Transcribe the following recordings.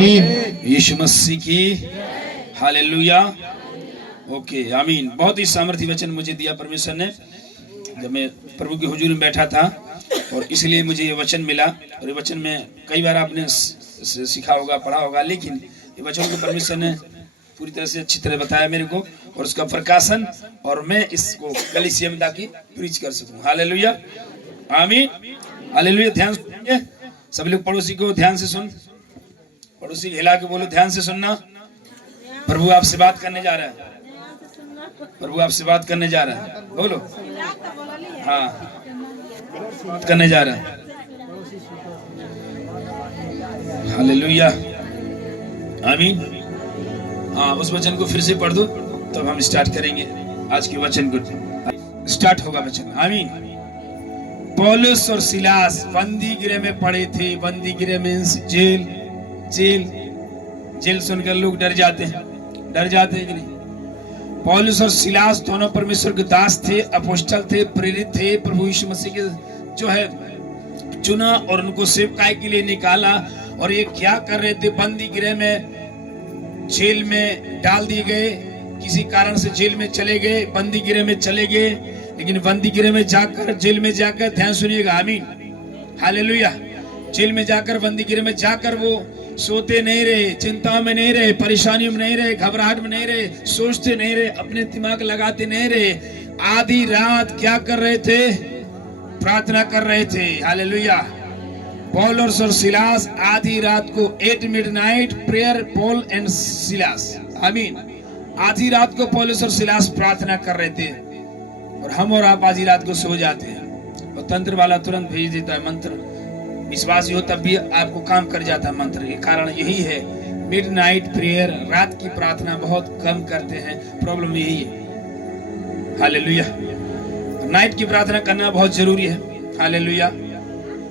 यीशु मसीह की hallelujah. Okay आमीन। बहुत ही सामर्थ्य वचन मुझे दिया परमेश्वर ने जब मैं प्रभु की हुजूरी में बैठा था, और इसलिए मुझे ये वचन मिला। और ये वचन में कई बार आपने सीखा होगा, पढ़ा होगा, लेकिन ये वचन को परमेश्वर ने पूरी तरह से अच्छी तरह बताया मेरे को, और उसका प्रकाशन, और मैं इसको कलीसिया में ताकि प्रीच कर सकूं। हालेलुया आमीन हालेलुया। ध्यान सुनेंगे सब लोग। पड़ोसी को ध्यान से सुन, पड़ोसी हिला के बोलो ध्यान से सुनना। प्रभु आपसे बात करने जा रहा है, प्रभु आपसे बात करने जा रहा है। बोलो हाँ, बात करने जा रहा है। हालेलुया आमीन। हाँ, उस वचन को फिर से पढ़ दो तब हम स्टार्ट करेंगे आज के वचन को। स्टार्ट होगा वचन। आमीन। पौलुस और सिलास बंदी गृह में पड़े थे। बंदी गृह में जेल, जेल, जेल सुनकर लोग डर जाते हैं, डर जाते हैं कि नहीं। पौलुस और सिलास दोनों परमेश्वर के दास थे, अपोस्तल थे, प्रेरित थे, प्रभु यीशु मसीह के जो है चुना और उनको सेवकाई के लिए निकाला। और ये क्या कर रहे थे? बंदी गृह में, जेल में डाल दिए गए, किसी कारण से जेल में चले गए, बंदी गृह में चले गए। लेकिन बंदी गृह में जाकर, जेल में जाकर, ध्यान सुनिएगा आमीन हालेलुया, जेल में जाकर, बंदी गृह में जाकर वो सोते नहीं रहे, चिंताओं में नहीं रहे, परेशानियों में नहीं रहे, घबराहट में नहीं रहे, सोचते नहीं रहे, अपने दिमाग लगाते नहीं रहे। आधी रात क्या कर रहे थे? प्रार्थना कर रहे थे। हालेलुया। पौलुस और सिलास आधी रात को 8 midnight prayer, Paul and Silas आमीन। आधी रात को पौलुस और सिलास प्रार्थना कर रहे थे। और हम और आप आधी रात को सो जाते हैं और तंत्र वाला तुरंत भेज देता है मंत्र। विश्वासी हो तब भी आपको काम कर जाता है मंत्र। ये कारण यही है, मिडनाइट प्रेयर, रात की प्रार्थना बहुत कम करते हैं। प्रॉब्लम यही है। हालेलुया। नाइट की प्रार्थना करना बहुत जरूरी है। हालेलुया।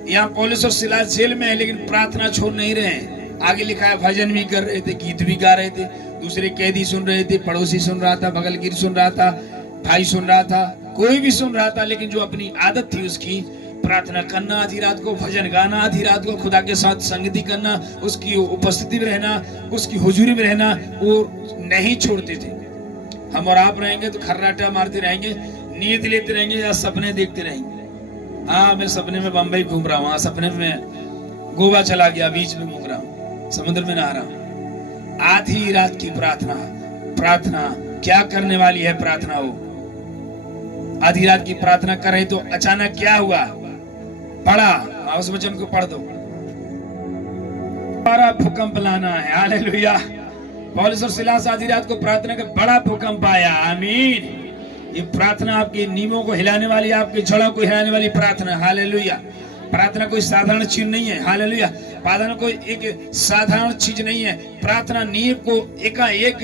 यहाँ पौलुस और सिलास जेल में है, लेकिन प्रार्थना छोड़ नहीं रहे हैं। आगे लिखा है भजन भी कर रहे थे, गीत भी गा रहे थे, दूसरे कैदी सुन रहे थे, पड़ोसी सुन रहा था, बगलगिर सुन रहा था, भाई सुन रहा था, कोई भी सुन रहा था। लेकिन जो अपनी आदत थी उसकी प्रार्थना करना, आधी रात को भजन गाना, आधी रात को खुदा के साथ संगति करना, उसकी उपस्थिति में रहना, उसकी हुजूरी में रहना, वो नहीं छोड़ते थे। हम और आप रहेंगे तो खर्राटा मारते रहेंगे, नींद लेते रहेंगे या सपने देखते रहेंगे। हाँ, मैं सपने में बंबई घूम रहा हूँ, हाँ सपने में गोवा चला गया, बीच में घूम रहा हूँ, समुद्र में नहा रहा हूँ। आधी रात की प्रार्थना, प्रार्थना क्या करने वाली है प्रार्थना? वो आधी रात की प्रार्थना कर रहे तो अचानक क्या हुआ? पढ़ा, उस वचन को पढ़ दो। बड़ा भूकंप लाना है। हालेलुया। पौलुस और सिलास आधी रात को प्रार्थना कर बड़ा भूकंप आया। आमीन। ये प्रार्थना आपके नींवों को हिलाने वाली, आपकी जड़ों को हिलाने वाली प्रार्थना। हालेलुया। प्रार्थना कोई साधारण चीज नहीं है। हालेलुया। प्रार्थना कोई एक साधारण चीज नहीं है। प्रार्थना नींव को एकाएक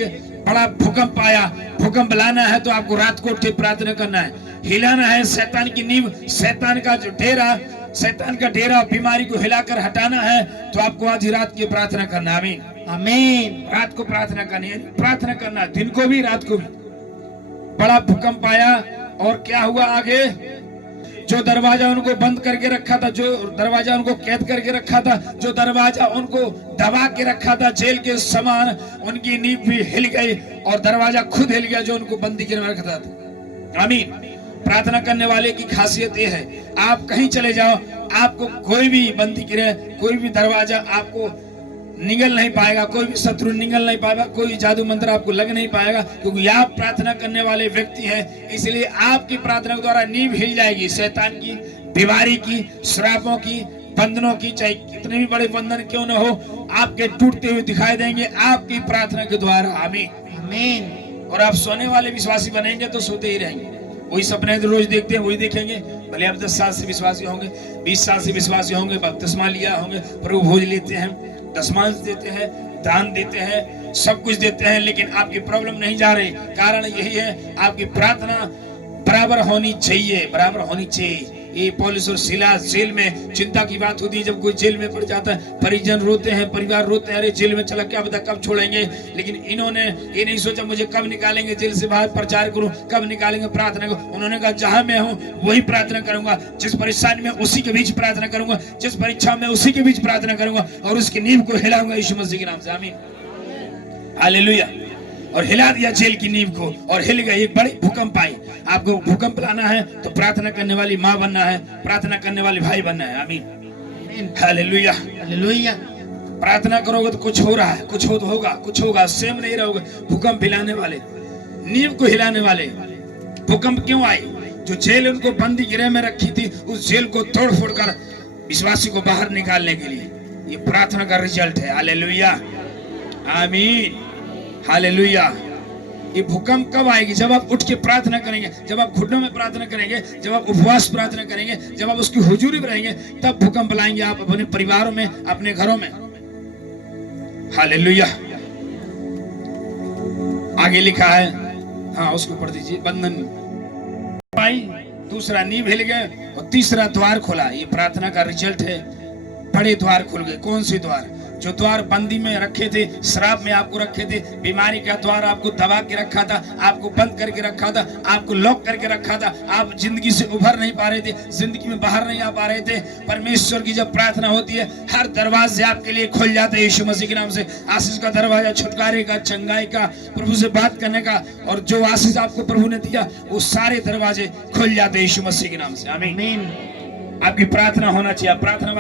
बड़ा भूकंप आया। भूकंप लाना है तो आपको रात को उठ के प्रार्थना करना है, हिलाना है शैतान की नींव, शैतान का जो डेरा, शैतान का डेरा, बीमारी को हिलाकर हटाना है तो आपको आधी रात की प्रार्थना करना। आमीन आमीन। रात को प्रार्थना करनी है, प्रार्थना करना दिन को भी रात को भी। बड़ा भूकंप आया और क्या हुआ आगे? जो दरवाजा उनको बंद करके रखा था, जो दरवाजा उनको कैद करके रखा था, जो दरवाजा उनको दबा के रखा था जेल के समान, उनकी नींव भी हिल गई और दरवाजा खुद हिल गया जो उनको बंदी के में रखा था। आमीन। प्रार्थना करने वाले की खासियत यह है, आप कहीं चले जाओ, आपको कोई भी बंदी गिरे, कोई भी दरवाजा आपको निगल नहीं पाएगा, कोई भी शत्रु निगल नहीं पाएगा, कोई जादू मंत्र आपको लग नहीं पाएगा, क्योंकि आप प्रार्थना करने वाले व्यक्ति हैं। इसलिए आपकी प्रार्थना के द्वारा नींव हिल जाएगी शैतान की, बीमारी की, श्रापों की, बंधनों की। चाहे कितने भी बड़े बंधन क्यों न हो, आपके टूटते हुए दिखाई देंगे आपकी प्रार्थना के द्वारा। आमीन आमीन। और आप सोने वाले विश्वासी बनेंगे तो सोते ही रहेंगे। वही सपने रोज देखते हैं वही देखेंगे। भले आप 10 साल से विश्वासी होंगे, 20 साल से विश्वासी होंगे, बपतिस्मा लिया होंगे, प्रभु भोज लेते हैं, दशमांश देते हैं, दान देते हैं, सब कुछ देते हैं, लेकिन आपकी प्रॉब्लम नहीं जा रही। कारण यही है, आपकी प्रार्थना बराबर होनी चाहिए, बराबर होनी चाहिए। ये पौलुस और सिलास जेल में चिंता की बात होती है। जब कोई जेल में पड़ जाता है, परिजन रोते हैं, परिवार रोते हैं, अरे जेल में चला, क्या पता कब छोड़ेंगे। लेकिन इन्होंने ये नहीं सोचा मुझे कब निकालेंगे जेल से बाहर, प्रचार करूं, कब निकालेंगे, प्रार्थना करूं। उन्होंने कहा जहां मैं हूं वही प्रार्थना करूंगा, जिस परेशानी में उसी के बीच प्रार्थना करूंगा, जिस परीक्षा में उसी के बीच प्रार्थना करूंगा और उसकी नींव को हिलाऊंगा यीशु मसीह के नाम से। आमीन, हालेलुया। और हिला दिया जेल की नींव को और हिल गई। एक बड़ी भूकंप आई। आपको भूकंप लाना है तो प्रार्थना करने वाली माँ बनना है, प्रार्थना करने वाली भाई बनना है। आमीन, हालेलुया, हालेलुया। प्रार्थना करोगे तो कुछ हो रहा है, कुछ हो तो होगा, कुछ होगा, सेम नहीं रहोगे। भूकंप हिलाने वाले, नींव को हिलाने वाले। भूकंप क्यों आई? जो जेल उनको बंदी गृह में रखी थी, उस जेल को तोड़ फोड़ कर विश्वासी को बाहर निकालने के लिए ये प्रार्थना का रिजल्ट है। हालेलुया, आमीन, हालेलुया। ये भूकंप कब आएगी? जब आप उठ के प्रार्थना करेंगे, जब आप घुटनों में प्रार्थना करेंगे, जब आप उपवास प्रार्थना करेंगे, जब आप उसकी हुजूरी में रहेंगे, तब भूकंप लाएंगे आप अपने परिवारों में, अपने घरों में। हालेलुया। आगे लिखा है, हाँ उसको पढ़ दीजिए। बंधन आई, दूसरा नींव हिल गए और तीसरा द्वार खुला। ये प्रार्थना का रिजल्ट है। बड़े द्वार खुल गए। कौन से द्वार? जो द्वार बंदी में रखे थे, श्राप में आपको रखे थे, बीमारी का द्वार आपको दबा के रखा था, आपको बंद करके रखा था, आपको लॉक करके रखा था, आप जिंदगी से उभर नहीं पा रहे थे, जिंदगी में बाहर नहीं आ पा रहे थे। परमेश्वर की जब प्रार्थना होती है, हर दरवाजे आपके लिए खुल जाते हैं यीशु मसीह के नाम से। आशीष का दरवाजा, छुटकारे का, चंगाई का, प्रभु से बात करने का, और जो आशीष आपको प्रभु ने दिया वो सारे दरवाजे खुल जाते हैं यीशु मसीह के नाम से। आमीन। आपकी प्रार्थना होना चाहिए। प्रार्थना